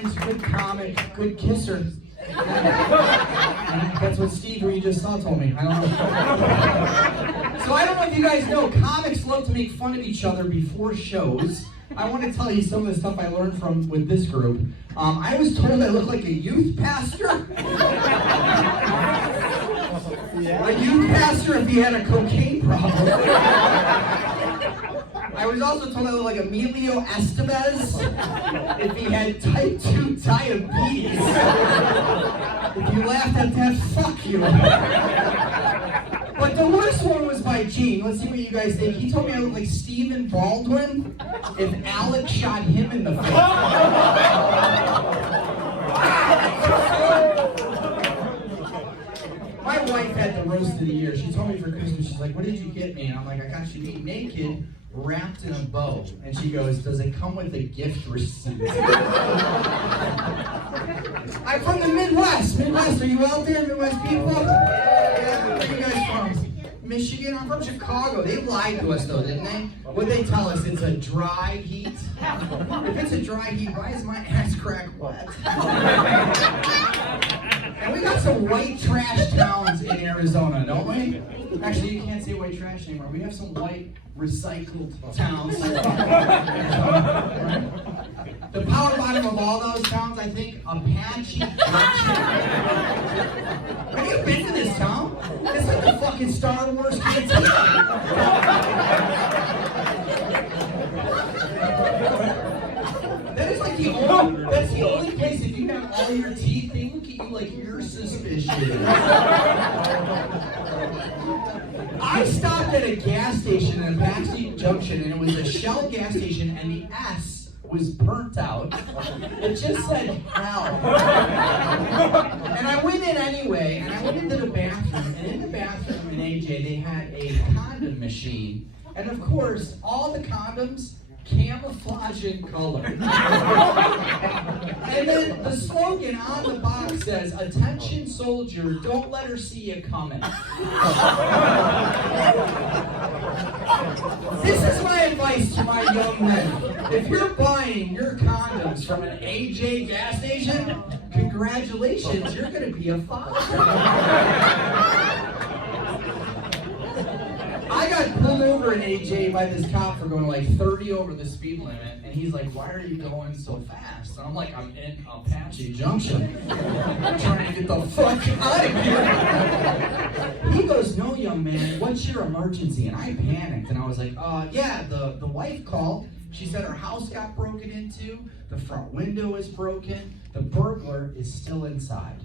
friend, good comic, good kisser. That's what Steve, who you just saw, told me. I don't know. So I don't know if you guys know, comics love to make fun of each other before shows. I want to tell you some of the stuff I learned from with this group. I was told I look like a youth pastor. A youth pastor if he had a cocaine problem. I was also told I look like Emilio Estevez if he had type 2 diabetes. If you laughed at that, fuck you. But the worst one was by Gene. Let's see what you guys think. He told me I look like Stephen Baldwin if Alex shot him in the face. My wife had the roast of the year. She told me for Christmas, she's like, what did you get me? And I'm like, I got you to be naked, wrapped in a bow. And she goes, does it come with a gift receipt? I'm from the Midwest. Midwest, are you out there, Midwest people? Yeah, where are you guys from? Michigan? I'm from Chicago. They lied to us though, didn't they? What'd they tell us? It's a dry heat? If it's a dry heat, why is my ass crack wet? And we got some white trash towns in Arizona, don't we? Actually, you can't say white trash anymore. We have some white recycled towns. The power bottom of all those towns, I think, Apache Junction. Have you been to this town? It's like the fucking Star Wars cantina. That is like that's the only place, if you have all your teeth, they look at you like you're suspicious. I stopped at a gas station in Apache Junction, and it was a Shell gas station, and the S was burnt out. It just said hell. And I went in anyway, and I went into the bathroom, and in the bathroom in AJ, they had a condom machine. And of course, all the condoms, camouflage in color. And then the slogan on the box says, attention soldier, don't let her see you coming. This is my advice to my young men. If you're buying your condoms from an AJ gas station, congratulations, you're going to be a father. I got pulled over in AJ by this cop for going like 30 over the speed limit, and he's like, why are you going so fast? And I'm like, I'm in Apache Junction. I'm trying to get the fuck out of here. He goes, no, young man, what's your emergency? And I panicked, and I was like, yeah, the wife called. She said her house got broken into, the front window is broken, the burglar is still inside.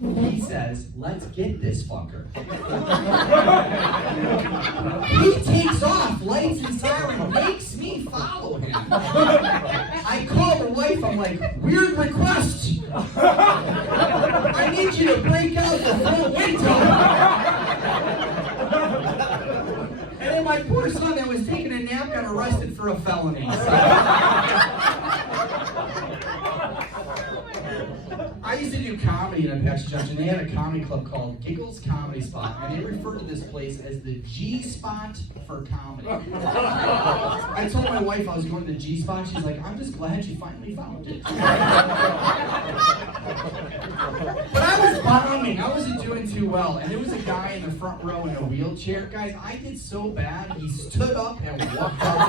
He says, let's get this fucker. He takes off, lights and siren, makes me follow him. I call the wife, I'm like, weird request. I need you to break out the front window. And then my poor son that was taking a nap got arrested for a felony. I used to do comedy in Apache Junction. They had a comedy club called Giggles Comedy Spot, and they referred to this place as the G Spot for comedy. I told my wife I was going to the G Spot. She's like, I'm just glad you finally found it. But I was bombing. I wasn't doing too well, and there was a guy in the front row in a wheelchair. Guys, I did so bad, he stood up and walked out.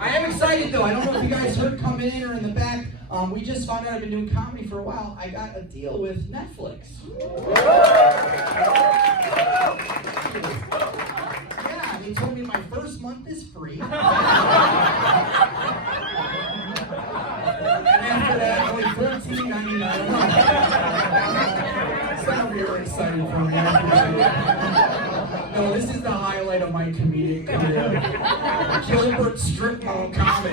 I am excited though. I don't know if you guys heard coming in or in the back. We just found out I've been doing comedy for a while. I got a deal with Netflix. Yeah, they told me my first month is free. And after that, only $14.99 a month. It's not really exciting for me. No, this is the highlight of my comedic career. Gilbert strip mall comedy.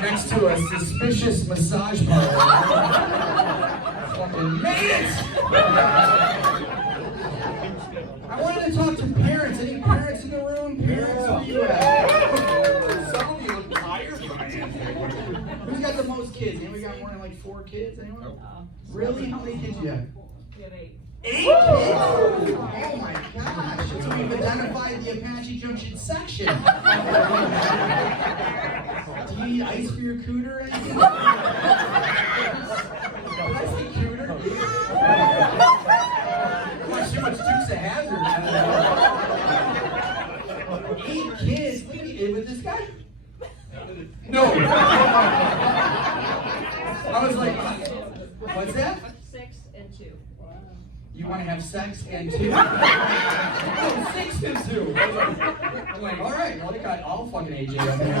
Next to a suspicious massage parlor. Fucking made it! I wanted to talk to parents. Any parents in the room? Parents, where you at? Some of you look tired when I answer. Who's got the most kids? Anyone got more than like 4 kids? Anyone? Really? How many kids you have? We have 8. 8 kids? Oh my gosh. So we've identified the Apache Junction section. ice for your cooter or anything? Did I say cooter? Watch too much Dukes of Hazzard. 8 kids. Look at me with this guy. No. I was like, what's that? 6 and 2. You want to have sex and 2? Oh, 6 and 2. I'm like, all right, well, they got all fucking AJ up there.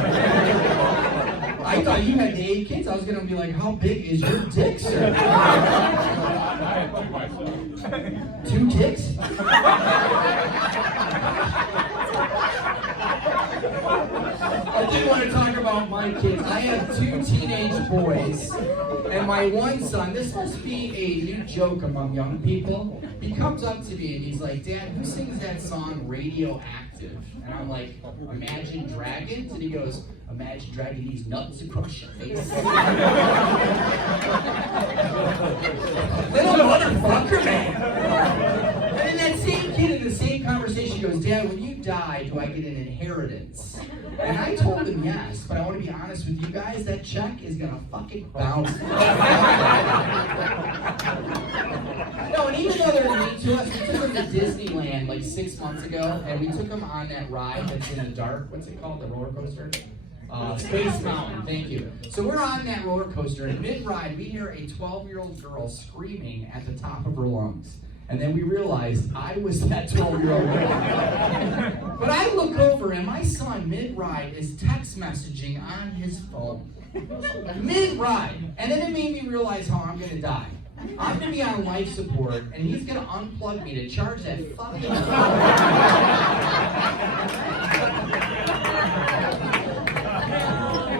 I thought you had the 8 kids. I was going to be like, how big is your dick, sir? 2 dicks? I did want to talk about my kids. I have 2 teenage boys, and my one son, this must be a new joke among young people. He comes up to me and he's like, Dad, who sings that song Radioactive? And I'm like, Imagine Dragons? And he goes, Imagine dragging these nuts across your face. Little motherfucker, man. And then that same kid in the same conversation goes, Dad, when you die, do I get an inheritance? And I told him yes, but I want to be honest with you guys, that check is going to fucking bounce. No, and even though they're mean to us, we took them to Disneyland like 6 months ago, and we took them on that ride that's in the dark. What's it called? The roller coaster? Space Mountain, thank you. So we're on that roller coaster, and mid-ride, we hear a 12-year-old girl screaming at the top of her lungs. And then we realized I was that 12-year-old girl. But I look over, and my son, mid-ride, is text messaging on his phone. Mid-ride. And then it made me realize how I'm going to die. I'm going to be on life support, and he's going to unplug me to charge that fucking phone.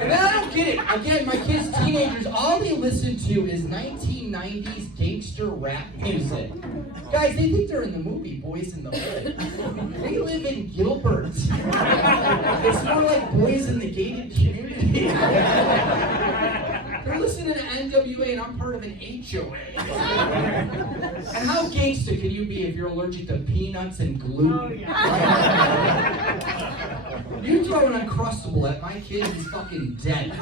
And then I don't get it. Again, my kids, teenagers, all they listen to is 1990s gangster rap music. Guys, they think they're in the movie Boys in the Hood. They live in Gilbert. It's more like Boys in the Gated Community. They're listening to NWA and I'm part of an HOA. And how gangster can you be if you're allergic to peanuts and gluten? Oh, yeah. You throw an Uncrustable at my kid, he's fucking dead.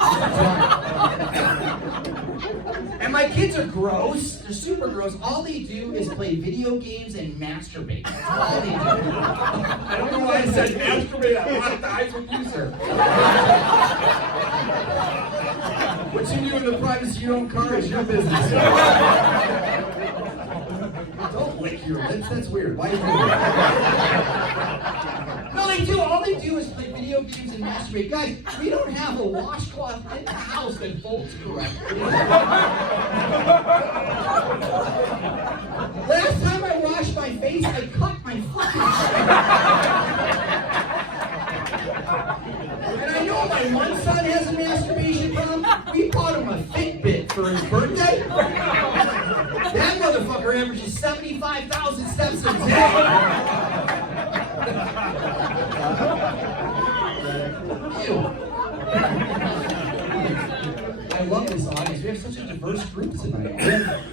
And my kids are gross. They're super gross. All they do is play video games and masturbate. That's all they do. I don't know why I said masturbate. I locked eyes with you, sir. What you do in the privacy of your own car is your business. Don't lick your lips. That's weird. Why are you doing that? No, they do. All they do is play video games and masturbate. Guys, we don't have a washcloth in the house that folds correctly. Last time I washed my face, I cut my fucking And I know my one son has a masturbation problem. We bought him a Fitbit for his birthday. That motherfucker averages 75,000 steps a day. Ew. I love this audience. We have such a diverse group tonight.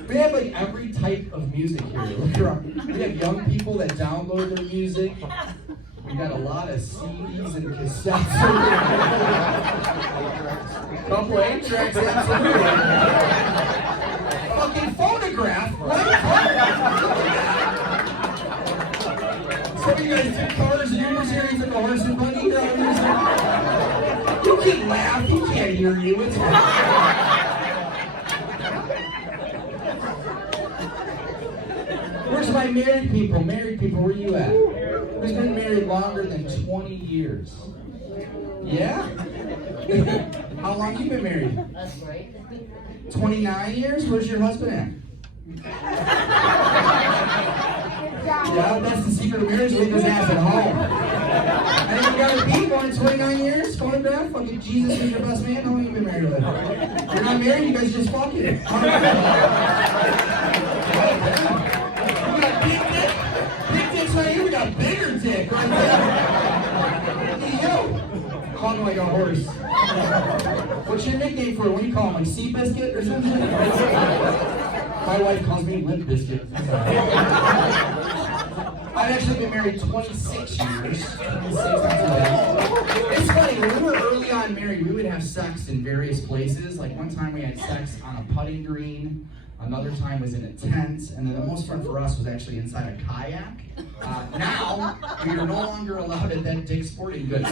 We have like every type of music here. Look around. We have young people that download their music. We got a lot of CDs and cassettes. A couple 8-tracks, absolutely. Fucking phonograph, right? Some of you guys took cars and Ubers here. You took a horse and buggy. You can laugh. He can't hear you. It's fine. Where's my married people? Married people, where you at? Who's been married longer than 20 years? Yeah? How long you been married? That's right. 29 years? Where's your husband at? Yeah, that's the secret of marriage. Leave his ass at home. And then you got a beat going 29 years? Phonograph? Fucking Jesus is your best man? How long you been married with? You're not married? You guys just fucking. Right here, we got bigger dick right there. Yo, call him like a horse. What's your nickname for it? What do you call him? Like Sea Biscuit or something? My wife calls me Lip Biscuit. I I've actually been married 26 years. It's funny, when we were early on married, we would have sex in various places. Like one time we had sex on a putting green, another time was in a tent, and then the most fun for us was actually inside a kayak. Now, we are no longer allowed at that Dick's Sporting Goods.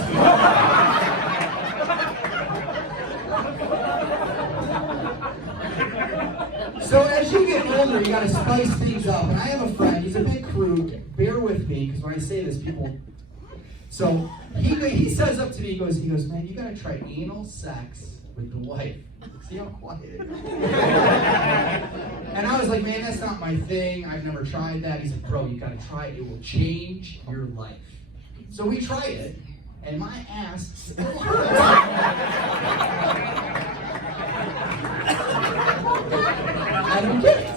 So as you get older, you gotta spice things up. And I have a friend, he's a bit crude. Bear with me, because when I say this, people... So he says up to me, he goes, man, you gotta try anal sex with the wife. See how quiet it is? And I was like, man, that's not my thing. I've never tried that. He said, bro, you gotta try it. It will change your life. So we tried it, and my ass still hurts. I don't get it.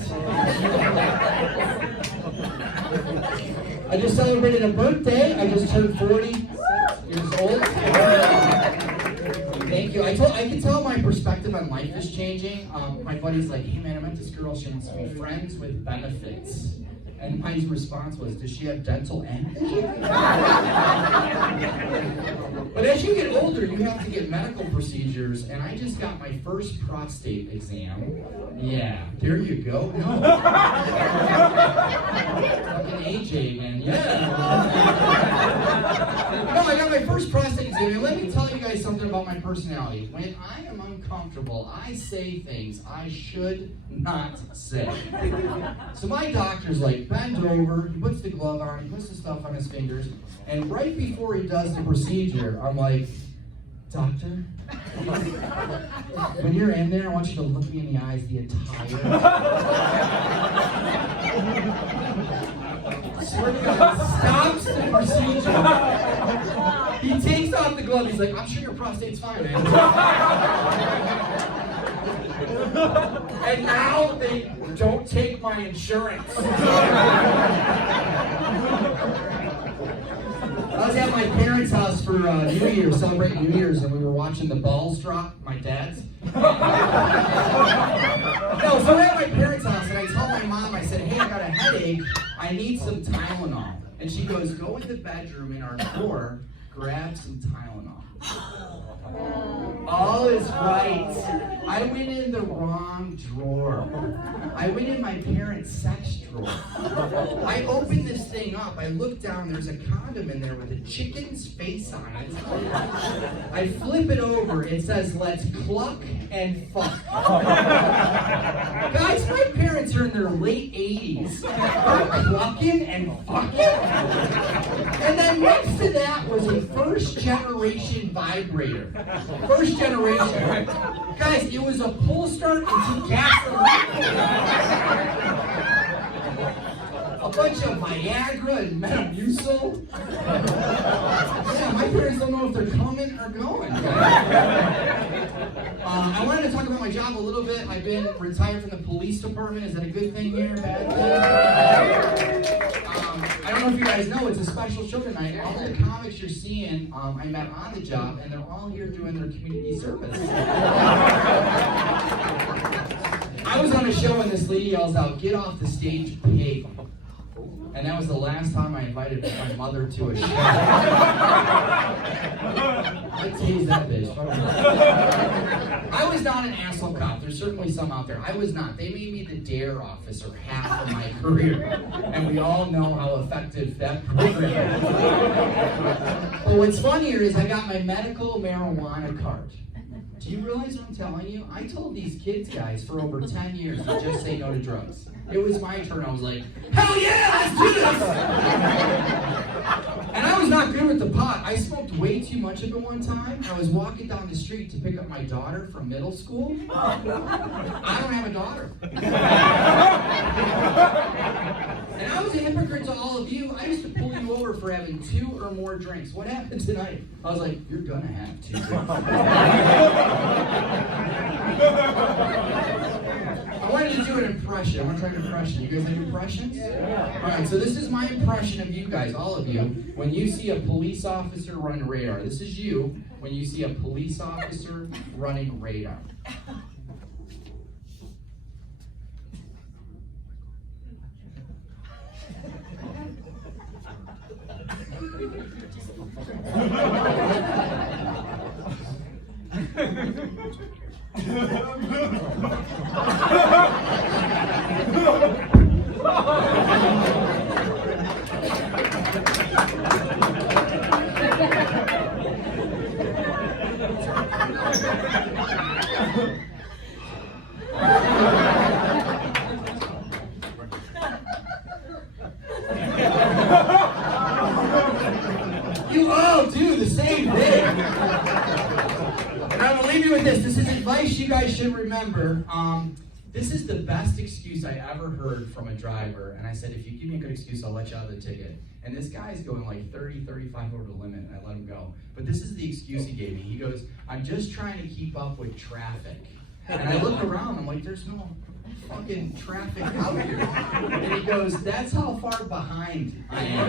I just celebrated a birthday. I just turned 46 years old. Thank you. I can tell my perspective on life is changing. My buddy's like, hey man, I met this girl. She wants to be friends with benefits. And my response was, does she have dental and vision? But as you get older, you have to get medical procedures, and I just got my first prostate exam. Yeah, there you go. No. Fucking AJ, man. Yeah. No, I got my first prostate exam, and let me tell you guys something about my personality. When I am uncomfortable, I say things I should not say. So my doctor's like, bend over, he puts the glove on, he puts the stuff on his fingers, and right before he does the procedure, I'm like, doctor, when you're in there, I want you to look me in the eyes the entire swear to God, stops the procedure. He takes off the glove, he's like, I'm sure your prostate's fine, man. And now they don't take my insurance. I was at my parents' house for New Year's, celebrating New Year's, and we were watching the balls drop, my dad's. No, so we're at my parents' house, and I told my mom, I said, hey, I got a headache, I need some Tylenol. And she goes, go in the bedroom in our drawer, grab some Tylenol. All is right. I went in the wrong drawer. I went in my parents' sex drawer. I opened this thing up. I looked down. There's a condom in there with a chicken's face on it. I flip it over. It says, let's cluck and fuck. Guys, my parents are in their late 80s. They're clucking and fucking? And then next to that was a first-generation vibrator. First generation. Guys, it was a pull start and two gasoline. A bunch of Viagra and Metamucil. Yeah, my parents don't know if they're coming or going. I wanted to talk about my job a little bit. I've been retired from the police department. Is that a good thing here? Bad thing? I don't know if you guys know, it's a special show tonight. All the comics you're seeing, I met on the job, and they're all here doing their community service. I was on a show, and this lady yells out, get off the stage, pig. And that was the last time I invited my mother to a show. I tease that bitch. I was not an asshole cop. There's certainly some out there. I was not. They made me the DARE officer half of my career. And we all know how effective that program is. But what's funnier is I got my medical marijuana card. Do you realize what I'm telling you? I told these kids, guys, for over 10 years to just say no to drugs. It was my turn. I was like, hell yeah, let's do this! And I was not good with the pot. I smoked way too much of it one time. I was walking down the street to pick up my daughter from middle school. I don't have a daughter. And I was a hypocrite to all of you. I used to pull you over for having 2 or more drinks. What happened tonight? I was like, you're gonna have 2 drinks. I wanted to do an impression. I want to try an impression. You guys have impressions? Yeah. All right, so this is my impression of you guys, all of you. When you see a police officer running radar, this is you when you see a police officer running radar. You all do the same thing. And I'm gonna leave you with this. This is advice you guys should remember. This is the best excuse I ever heard from a driver. And I said, if you give me a good excuse, I'll let you out of the ticket. And this guy's going like 30, 35 over the limit, and I let him go. But this is the excuse he gave me. He goes, I'm just trying to keep up with traffic. And I look around, I'm like, there's no fucking traffic out here. And he goes, that's how far behind I am.